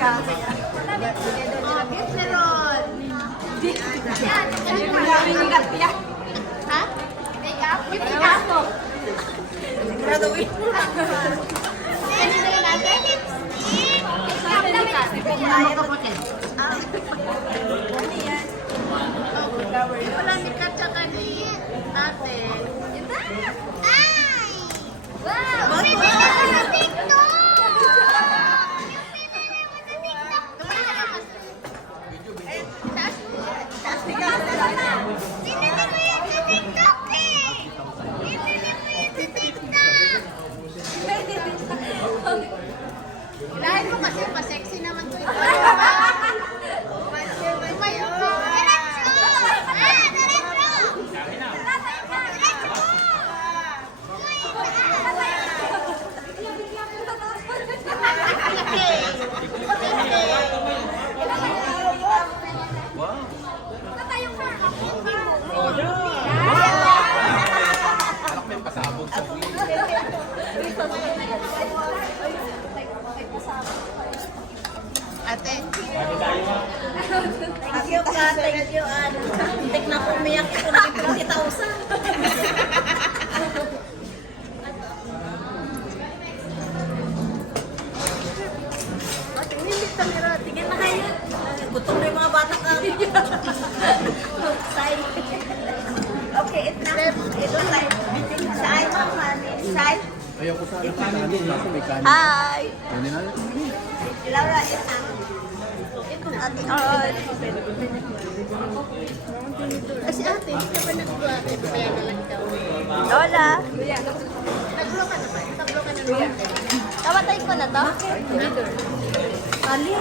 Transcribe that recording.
ka. Meron. Ha? Make up? Make up mo. Siguraduhin mo na. Ano na yun natin? Ano kapatid? Wala ni Katya ka ni ate. Ay! Wow! Pinili mo sa TikTok! Pinili mo yan sa TikTok eh! Pinili mo yan sa TikTok! Dahil mo kasi pa-sexy naman ko ito. Tumayo ko. Diretso! Diretso! Diretso! Ate. Thank you ka, thank you. Tek na pumiyak ito na 50,000. Tingin na kayo. Gutom na yung mga bata ka. Side. Okay, ito na. Ito side. Side, honey. Side. Ayaw ko sana kanin, kaso may kanin. Hi. Kanin na. Laura, ito na. Ate Art. Kasi ate, hindi ka ba nag-vlog? Kaya nalang daw. Lola. Nag-vlog ka na ba? Nag-vlog ka na ba? Kamatay ko na to? Kali.